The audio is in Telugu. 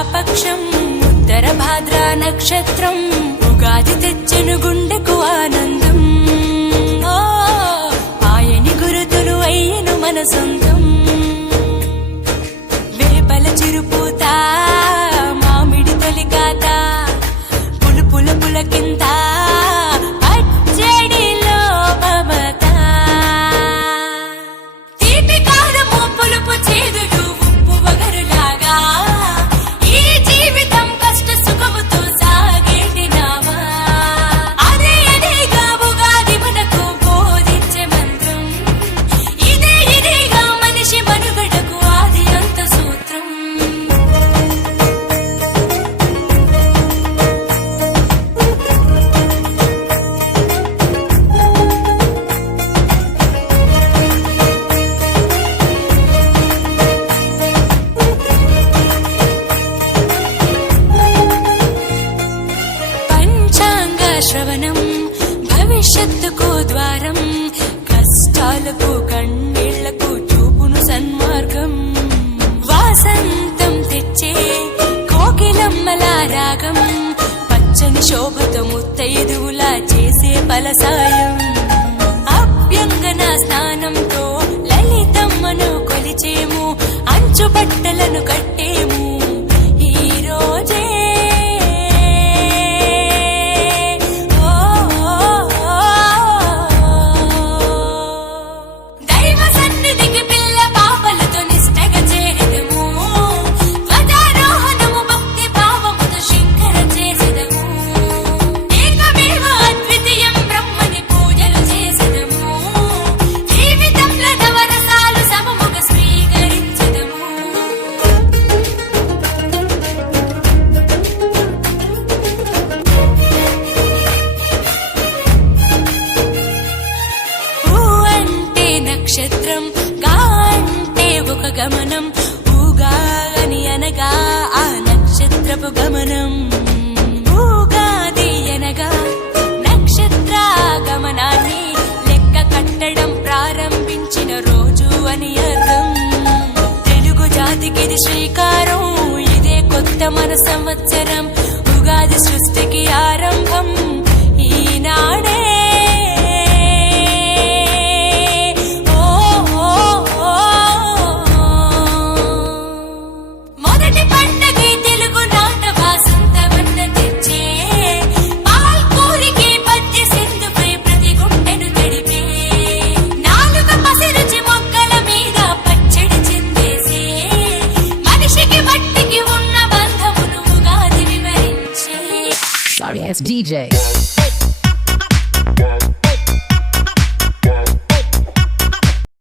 శుక్లాపక్షం ఉత్తర భాద్రా నక్షత్రం ఉగాది తెచ్చెను గుండెకు ఆనందం. ఆయని గురుతులు అయ్యను మన సొంతం. వేపల చిరుపూత మామిడి తొలికాత పులుపుల పులకింత పచ్చడిలో మమత. తీపి కారము పులుపు చేదులు ఉప్పు వగరులాగా ఈ జీవితం కష్ట సుఖముతో సాగేటి నావా. అదే అదేగా ఉగాది మనకు బోధించే మంత్రం. ఇదేగా మనిషి మనుగడకు ఆది అంత సూత్రం. పంచాంగ శ్రవణం భవిష్యత్తుకు ద్వారం. కష్టాలకు కన్నీళ్లకు చూపును సన్మార్గం. వాసంతం తెచ్చే కోకిలమ్మల రాగం. పచ్చని శోభతో ముత్తైదువులా చేసే ఫలసాయం. అభ్యంగన స్నానంతో లలితమ్మను కొలిచేము. అంచు బట్టలను కట్టేము ఈ రోజే. దైవ సన్నిధికి పిల్ల పాపలతో నిష్టగా చేరెదము. ధ్వజారోహణము భక్తి భావముతో శంకర చేసెదము. ఏకమేవ అద్వితీయం బ్రహ్మని పూజలు చేసెదము. జీవితంలో నవరసాలు సమముగా స్వీకరించెదము. ఊ అంటే నక్షత్రం, గా అంటే ఒక గమనం. ఊగా అని అనగా ఆ నక్షత్రపు గమనం. ఊగాది అనగా నక్షత్ర గమనాన్ని లెక్క కట్టడం ప్రారంభించిన రోజు అని అర్థం. తెలుగు జాతికిది శ్రీకారం. ఇదే కొత్త మన సంవత్సరం. ఉగాది సృష్టికి ఆరంభం ఈనాడే. మొదటి పండగే తెలుగు నాట వాసంతవన్న తెచ్చే. పాల్పూరికి పద్య సింధుపై ప్రతి గుండెను తడిపే. నాలుక పసిరుచి మొక్కల మీద పచ్చడి చిందేసే. మనిషికి మట్టికి ఉన్న బంధమును ఉగాది వివరించే. Sorry, it's DJ.